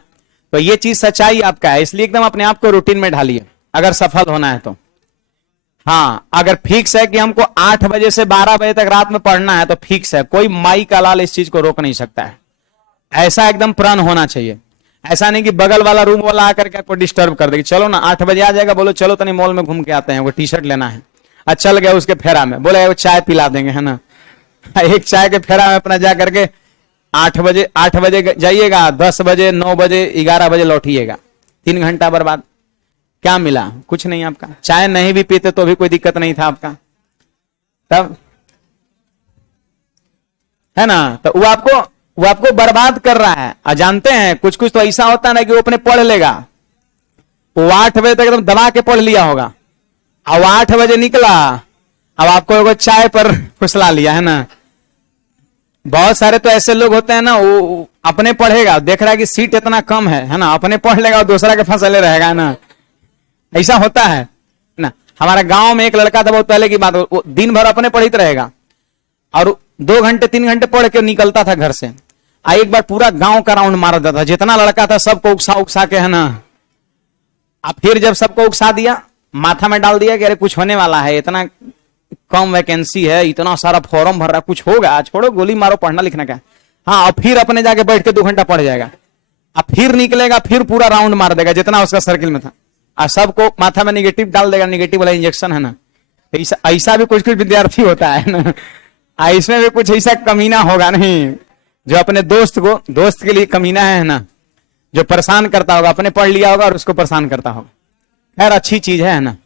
तो ये चीज सच्चाई आपका है, इसलिए एकदम अपने आप को रूटीन में ढालिए अगर सफल होना है तो। हाँ अगर फिक्स है कि हमको 8 बजे से 12 बजे तक रात में पढ़ना है तो फिक्स है, कोई माई का लाल इस चीज को रोक नहीं सकता है। ऐसा एकदम प्रण होना चाहिए। ऐसा नहीं कि बगल वाला रूम वाला आकर के आपको डिस्टर्ब कर देगी, चलो ना 8 बजे आ जाएगा, बोलो चलो तनी मॉल में घूम के आते हैं, वो टी शर्ट लेना है, अच्छा चल गया उसके फेरा में, बोले वो चाय पिला देंगे, है ना। एक चाय के फेरा में अपना जा करके 8 बजे जाइएगा, 10 बजे 9 बजे 11 बजे लौटिएगा, 3 घंटा बर्बाद। क्या मिला? कुछ नहीं आपका। चाय नहीं भी पीते तो भी कोई दिक्कत नहीं था आपका, तब है ना। तो वो आपको बर्बाद कर रहा है। और जानते हैं कुछ कुछ तो ऐसा होता है ना कि वो अपने पढ़ लेगा, वो 8 बजे तक एकदम दबा के पढ़ लिया होगा, अब 8 बजे निकला, अब आपको एगो चाय पर फुसला लिया, है ना। बहुत सारे तो ऐसे लोग होते हैं ना, वो अपने पढ़ेगा, देख रहा है कि सीट इतना कम है ना, अपने पढ़ लेगा और दूसरा के फंसले रहेगा, है ना। ऐसा होता है ना। हमारा गांव में एक लड़का था, बहुत पहले की बात, वो दिन भर अपने पढ़ित रहेगा और 2 घंटे 3 घंटे पढ़ के निकलता था घर से। एक बार पूरा गांव का राउंड मारा था, जितना लड़का था सबको उकसा के, है ना। अब फिर जब सबको उकसा दिया, माथा में डाल दिया कि अरे कुछ होने वाला है, इतना कम वैकेंसी है, इतना सारा फॉर्म भर रहा, कुछ होगा, छोड़ो गोली मारो, पढ़ना लिखना क्या। हाँ अब फिर अपने जाके बैठ के 2 घंटा पढ़ जाएगा, अब फिर निकलेगा, फिर पूरा राउंड मार देगा जितना उसका सर्किल में था, और सबको माथा में निगेटिव डाल देगा, निगेटिव वाला इंजेक्शन, है ना। ऐसा भी कुछ विद्यार्थी होता है ना, इसमें भी कुछ ऐसा कमीना होगा नहीं जो अपने दोस्त के लिए कमीना है ना, जो परेशान करता होगा, अपने पढ़ लिया होगा और उसको परेशान करता होगा। खैर अच्छी चीज है ना।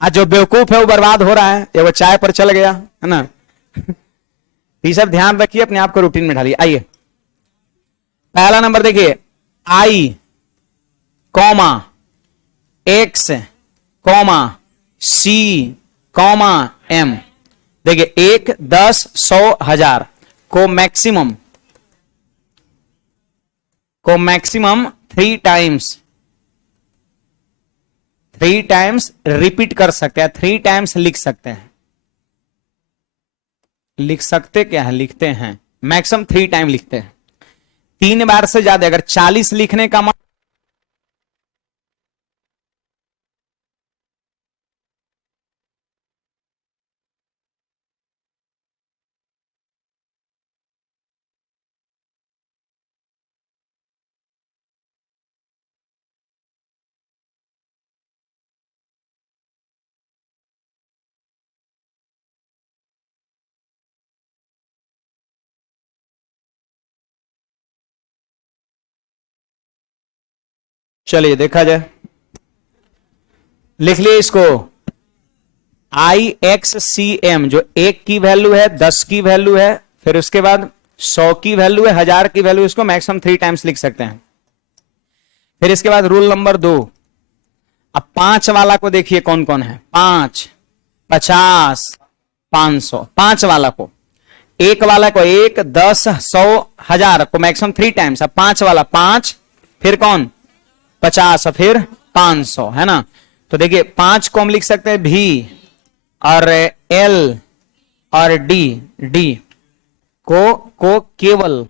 आज जो बेवकूफ है वो बर्बाद हो रहा है, ये वो चाय पर चल गया, है ना। ये सब ध्यान रखिए, अपने आप को रूटीन में ढालिए। आइए पहला नंबर देखिए, आई comma x comma C comma M. देखिए 1 10 100 1000 को मैक्सिमम 3 टाइम्स रिपीट कर सकते हैं, 3 टाइम्स लिख सकते हैं। लिख सकते क्या है, लिखते हैं, मैक्सिमम 3 टाइम लिखते हैं। 3 बार से ज्यादा, अगर 40 लिखने का चलिए देखा जाए, लिख लिए इसको। IXCM जो 1 की वैल्यू है, 10 की वैल्यू है, फिर उसके बाद 100 की वैल्यू है, 1000 की वैल्यू, इसको मैक्सिमम 3 टाइम्स लिख सकते हैं। फिर इसके बाद रूल नंबर 2, अब 5 वाला को देखिए कौन कौन है। 5 50 500, 5 वाला को, 1 वाला को 1 10 100 1000 को मैक्सिमम 3 टाइम्स। अब 5 वाला 5, फिर कौन 50, फिर 500, है ना। तो देखिए 5 को हम लिख सकते हैं भी और एल और डी को केवल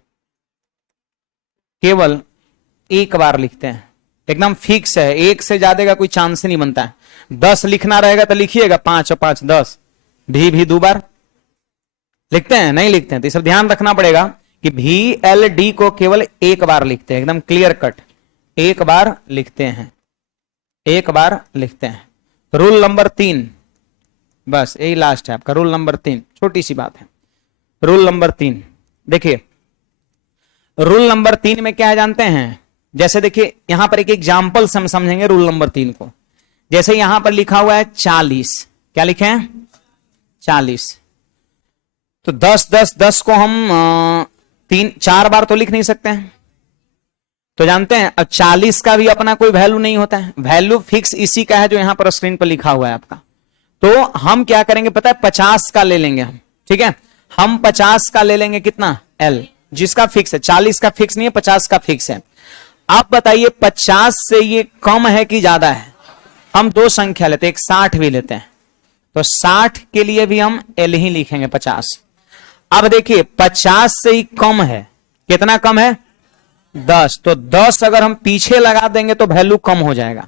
एक बार लिखते हैं, एकदम फिक्स है, 1 से ज्यादा का कोई चांस नहीं बनता है। 10 लिखना रहेगा तो लिखिएगा 5 और 5 10, भी 2 बार, लिखते हैं नहीं लिखते हैं? तो ये सब ध्यान रखना पड़ेगा कि VLD को केवल एक बार लिखते हैं, एकदम क्लियर कट, एक बार लिखते हैं, एक बार लिखते हैं। रूल नंबर 3, बस यही लास्ट है आपका रूल नंबर 3, छोटी सी बात है। रूल नंबर 3 देखिए, रूल नंबर 3 में क्या है जानते हैं? जैसे देखिए यहां पर एक एग्जाम्पल से हम समझेंगे रूल नंबर 3 को। जैसे यहां पर लिखा हुआ है 40, क्या लिखे हैं? 40। तो 10 10 10 को हम 4 बार तो लिख नहीं सकते हैं, तो जानते हैं अब 40 का भी अपना कोई वैल्यू नहीं होता है, वैल्यू फिक्स इसी का है जो यहां पर स्क्रीन पर लिखा हुआ है आपका। तो हम क्या करेंगे पता है? 50 का ले लेंगे हम, ठीक है? हम 50 का ले लेंगे, कितना? L, जिसका फिक्स है। 40 का फिक्स नहीं है, 50 का फिक्स है। आप बताइए 50 से ये कम है कि ज्यादा है? हम दो संख्या लेते हैं, एक 60 भी लेते हैं, तो 60 के लिए भी हम L ही लिखेंगे 50। अब देखिए 50 से ही कम है, कितना कम है? 10, तो 10 अगर हम पीछे लगा देंगे तो वैल्यू कम हो जाएगा,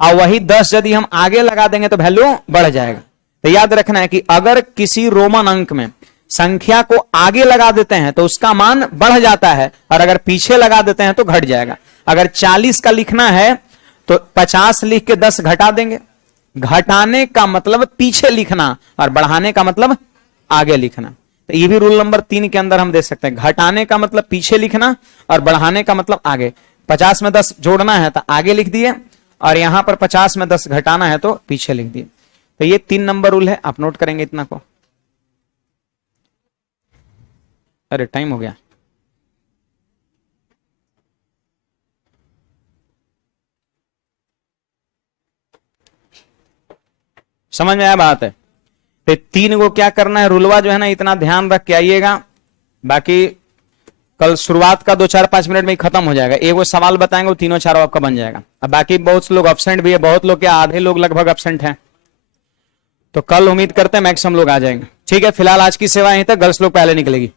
और वही 10 यदि हम आगे लगा देंगे तो वैल्यू बढ़ जाएगा। तो याद रखना है कि अगर किसी रोमन अंक में संख्या को आगे लगा देते हैं तो उसका मान बढ़ जाता है, और अगर पीछे लगा देते हैं तो घट जाएगा। अगर 40 का लिखना है तो 50 लिख के 10 घटा देंगे। घटाने का मतलब पीछे लिखना, और बढ़ाने का मतलब आगे लिखना। तो ये भी रूल नंबर 3 के अंदर हम दे सकते हैं। घटाने का मतलब पीछे लिखना, और बढ़ाने का मतलब आगे। 50 में 10 जोड़ना है तो आगे लिख दिए, और यहां पर 50 में 10 घटाना है तो पीछे लिख दिए। तो ये 3 नंबर रूल है, आप नोट करेंगे इतना को। अरे टाइम हो गया। समझ में आया बात है? तो 3 को क्या करना है, रुलवा जो है ना इतना ध्यान रख के आइएगा। बाकी कल शुरुआत का 2-4-5 मिनट में ही खत्म हो जाएगा। एक वो सवाल बताएंगे, वो तीनों चारों आपका बन जाएगा। अब बाकी बहुत से लोग एब्सेंट भी है, बहुत लोग क्या आधे लोग लगभग एब्सेंट हैं, तो कल उम्मीद करते हैं मैक्सिमम लोग आ जाएंगे। ठीक है, फिलहाल आज की सेवा यहीं तक, गर्ल्स लोग पहले निकलेगी।